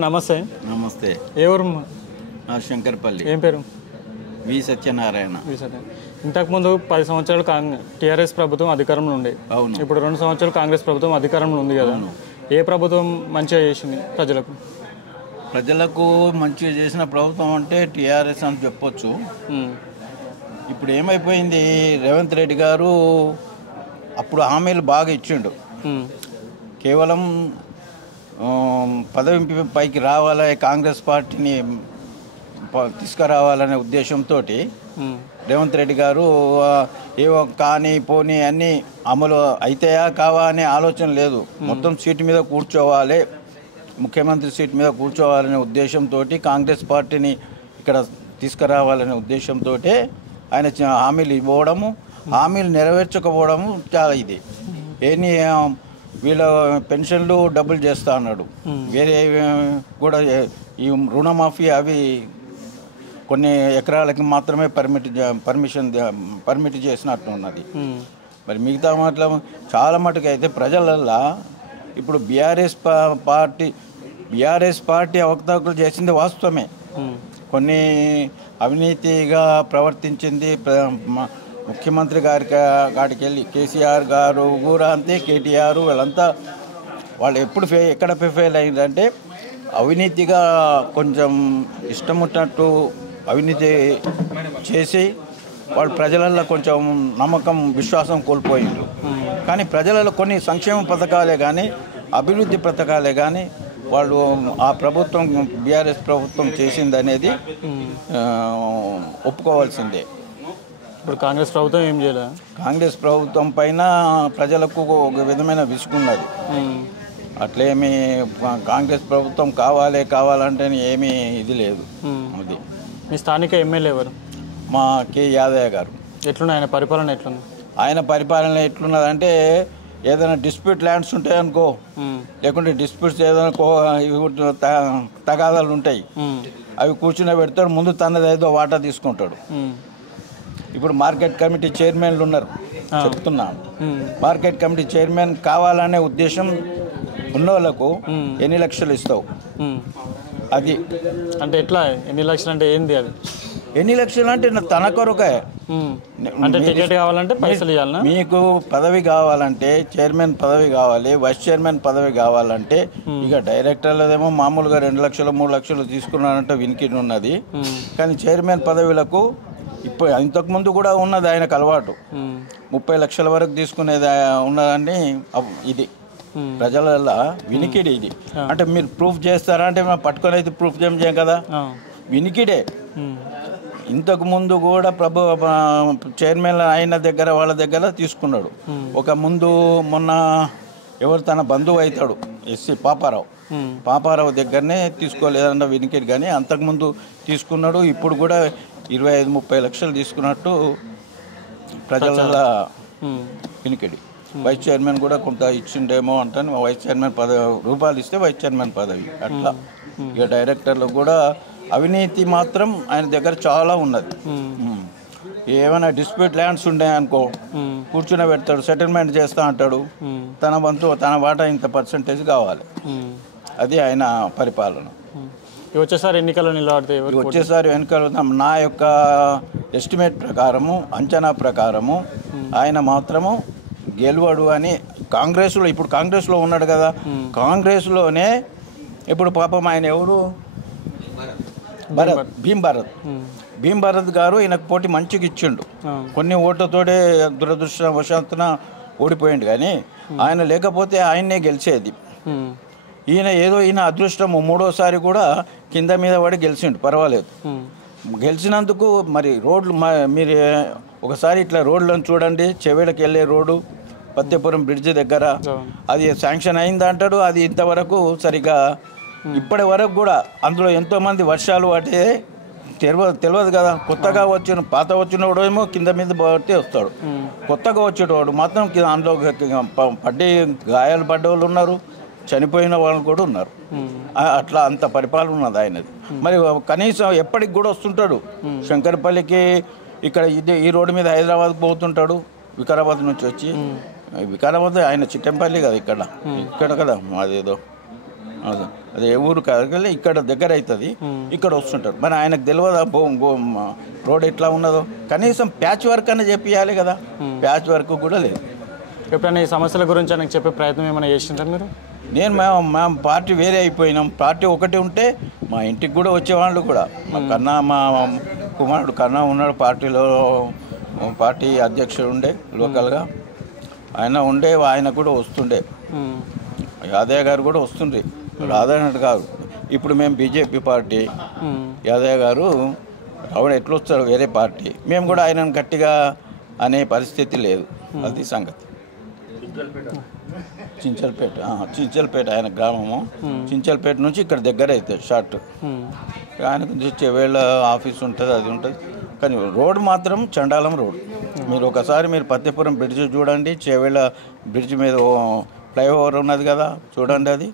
నమస్తే. నమస్తే. ఏ ఊరు? శంకర్పల్లి. ఏం పేరు? వి సత్యనారాయణ. ఇంతకుముందు 10 సంవత్సరాలు టీఆర్ఎస్ ప్రభుత్వం అధికారంలో ఉండే. అవును. ఇప్పుడు 2 సంవత్సరాలు కాంగ్రెస్ ప్రభుత్వం అధికారంలో ఉంది కదా. ఏ ప్రభుత్వం మంచిగా చేసింది ప్రజలకు మంచిగా చేసిన ప్రభుత్వం అంటే టీఆర్ఎస్ అని చెప్పొచ్చు. ఇప్పుడు ఏమైపోయింది, రేవంత్ రెడ్డి గారు అప్పుడు హామీలు బాగా ఇచ్చిండు. కేవలం పదవి పైకి రావాలి, కాంగ్రెస్ పార్టీని తీసుకురావాలనే ఉద్దేశంతో రేవంత్ రెడ్డి గారు ఏవో కానీ పోనీ అన్నీ అమలు అవుతాయా కావా అనే ఆలోచన లేదు. మొత్తం సీటు మీద కూర్చోవాలి, ముఖ్యమంత్రి సీటు మీద కూర్చోవాలనే ఉద్దేశంతో కాంగ్రెస్ పార్టీని ఇక్కడ తీసుకురావాలనే ఉద్దేశంతో ఆయన హామీలు ఇవ్వడము, హామీలు నెరవేర్చకపోవడము చాలా ఇది. వీళ్ళ పెన్షన్లు డబ్బులు చేస్తా అన్నాడు. వేరే కూడా ఈ రుణమాఫీ అవి కొన్ని ఎకరాలకి మాత్రమే పర్మిట్ చేసినట్టు ఉన్నది. మరి మిగతా మాటలు చాలా మటుకు అయితే ప్రజలల్లో ఇప్పుడు బీఆర్ఎస్ పార్టీ అవకతవకలు చేసింది వాస్తవమే. కొన్ని అవినీతిగా ప్రవర్తించింది. ముఖ్యమంత్రి కాడికి వెళ్ళి కేసీఆర్ గారు కూడా అంతే, కేటీఆర్ వీళ్ళంతా వాళ్ళు ఎక్కడ ఫెయిల్ అయిందంటే అవినీతిగా కొంచెం ఇష్టం ఉన్నట్టు అవినీతి చేసి వాళ్ళు ప్రజలలో కొంచెం నమ్మకం విశ్వాసం కోల్పోయిండ్రు. కానీ ప్రజలలో కొన్ని సంక్షేమ పథకాలే కానీ అభివృద్ధి పథకాలే కానీ వాళ్ళు ఆ ప్రభుత్వం బీఆర్ఎస్ ప్రభుత్వం చేసింది అనేది ఒప్పుకోవాల్సిందే. ఇప్పుడు కాంగ్రెస్ ప్రభుత్వం ఏం చేయలేదు. కాంగ్రెస్ ప్రభుత్వం పైన ప్రజలకు ఒక విధమైన విసుగున్నది. అట్లేమి కాంగ్రెస్ ప్రభుత్వం కావాలంటే ఏమీ ఇది లేదు. అది మీ స్థానిక ఎమ్మెల్యే ఎవరు? మా కే యాదయ్య గారు. ఎట్లున్నా ఆయన పరిపాలన ఎట్లుంది? ఆయన పరిపాలన ఎట్లున్నదంటే ఏదైనా డిస్ప్యూట్ ల్యాండ్స్ ఉంటాయనుకో, లేకుంటే డిస్ప్యూట్స్ ఏదైనా తగాదాలు ఉంటాయి, అవి కూర్చుని పెడతాడు. ముందు తనది ఏదో వాటా తీసుకుంటాడు. ఇప్పుడు మార్కెట్ కమిటీ చైర్మన్లు ఉన్నారు, చెప్తున్నాను. మార్కెట్ కమిటీ చైర్మన్ కావాలనే ఉద్దేశం ఉన్న వాళ్ళకు ఎన్ని లక్షలు ఇస్తావు? అది అంటే ఎట్లా? ఎన్ని లక్షలు అంటే ఏంది? అది ఎన్ని లక్షలు అంటే తన కొరకే. అంటే టికెట్ కావాలంటే పైసలు ఇవ్వాలన్నా? మీకు పదవి కావాలంటే చైర్మన్ పదవి కావాలి, వైస్ చైర్మన్ పదవి కావాలంటే ఇక డైరెక్టర్లదేమో మామూలుగా 2 లక్షలు 3 లక్షలు తీసుకున్నారంటే వినికిడి ఉన్నది. కానీ చైర్మన్ పదవులకు ఇప్పుడు ఇంతకుముందు కూడా ఉన్నది ఆయనకు అలవాటు. 30 లక్షల వరకు తీసుకునేది ఉన్నదని ఇది ప్రజల వినికిడి. ఇది అంటే మీరు ప్రూఫ్ చేస్తారా అంటే మేము పట్టుకొని అయితే ప్రూఫ్ చేయం కదా, వినికిడే. ఇంతకుముందు కూడా చైర్మన్ అయిన దగ్గర వాళ్ళ దగ్గర తీసుకున్నాడు. మొన్న ఎవరు తన బంధువు అవుతాడు, ఎస్సీ పాపారావు దగ్గరనే తీసుకోలేదన్న వినికిడి. కానీ అంతకుముందు తీసుకున్నాడు. ఇప్పుడు కూడా 25-30 లక్షలు తీసుకున్నట్టు ప్రజల వినికిడి. వైస్ చైర్మన్ కూడా కొంత ఇచ్చిండేమో అంటాను. వైస్ చైర్మన్ రూపాయలు ఇస్తే వైస్ చైర్మన్ పదవి అట్లా. ఇక డైరెక్టర్లకు కూడా అవినీతి మాత్రం ఆయన దగ్గర చాలా ఉన్నది. ఏమైనా డిస్ప్యూట్ ల్యాండ్స్ ఉన్నాయనుకో కూర్చుని పెడతాడు, సెటిల్మెంట్ చేస్తా అంటాడు. తన వాటా ఇంత పర్సంటేజ్ కావాలి. అది ఆయన పరిపాలన. వచ్చేసారి ఎన్నికల్లో నిలబడితే వచ్చేసారి ఎన్నికలు నా యొక్క ఎస్టిమేట్ ప్రకారము, అంచనా ప్రకారము ఆయన మాత్రము గెలవడు అని. ఇప్పుడు కాంగ్రెస్లో ఉన్నాడు కదా, కాంగ్రెస్లోనే ఇప్పుడు పాపం ఆయన ఎవరు, భీమ్ భారత్ గారు ఈయనకు పోటీ మంచిగా ఇచ్చిండు. కొన్ని ఓట్లతోటే దురదృష్టవశాత్తున ఓడిపోయిండు. కానీ ఆయన లేకపోతే ఆయన్నే గెలిచేది. ఈయన అదృష్టము 3వసారి కూడా కింద మీద పడి గెలిచిండు, పర్వాలేదు. గెలిచినందుకు మరి రోడ్లు మీరు ఒకసారి ఇట్లా రోడ్లను చూడండి. చెవేడకి వెళ్ళే రోడ్డు పత్తేపురం బ్రిడ్జి దగ్గర అది శాంక్షన్ అయింది అంటాడు. అది ఇంతవరకు సరిగా ఇప్పటి వరకు కూడా అందులో ఎంతోమంది వర్షాలు వాటి తెలియదు కదా. కొత్తగా పాత వచ్చినవాడు ఏమో కింద మీద పట్టి వస్తాడు. కొత్తగా వచ్చేటవాడు మాత్రం అందులో గాయాలు పడ్డవాళ్ళు ఉన్నారు, చనిపోయిన వాళ్ళు కూడా ఉన్నారు. అట్లా అంత పరిపాలన ఉన్నది ఆయనది. మరి కనీసం ఎప్పటికి కూడా వస్తుంటాడు శంకర్పల్లికి. ఇక్కడ ఈ రోడ్డు మీద హైదరాబాద్కి పోతుంటాడు, వికారాబాద్ నుంచి వచ్చి. వికారాబాద్ ఆయన చిట్టంపల్లి కదా, ఇక్కడ కదా అదేదో అదే ఏ ఊరు కాదు, ఇక్కడ దగ్గర అవుతుంది, ఇక్కడ వస్తుంటారు. మరి ఆయనకు తెలియదా రోడ్ ఎట్లా ఉన్నదో? కనీసం ప్యాచ్ వర్క్ అని చెప్పియాలి కదా, ప్యాచ్ వర్క్ కూడా లేదు. ఎప్పుడైనా ఈ సమస్యల గురించి ఆయనకు చెప్పే ప్రయత్నం ఏమైనా చేసింటారు మీరు? నేను మా పార్టీ వేరే అయిపోయినాం, పార్టీ ఒకటి ఉంటే మా ఇంటికి కూడా వచ్చేవాళ్ళు కూడా. మా కుమారుడు కన్నా ఉన్నాడు పార్టీలో, పార్టీ అధ్యక్షుడు ఉండే లోకల్గా, ఆయన ఉండే, ఆయన కూడా వస్తుండే, యాదయ్య గారు కూడా వస్తుండే, రాదన్నట్టు కాదు. ఇప్పుడు మేము బీజేపీ పార్టీ, యాదయ్య గారు రావడం ఎట్లా వస్తాడు వేరే పార్టీ, మేము కూడా ఆయనను గట్టిగా అనే పరిస్థితి లేదు. అది సంగతి. చించల్పేట ఆయన గ్రామము. చించల్పేట నుంచి ఇక్కడ దగ్గర అవుతుంది షార్ట్. ఆయనకు చెవేళ్ళ ఆఫీస్ ఉంటుంది, అది ఉంటుంది. కానీ రోడ్ మాత్రం చండాలం రోడ్. మీరు ఒకసారి పత్తిపురం బ్రిడ్జ్ చూడండి, చెవేళ్ళ బ్రిడ్జ్ మీద ఫ్లైఓవర్ ఉన్నది కదా, చూడండి, అది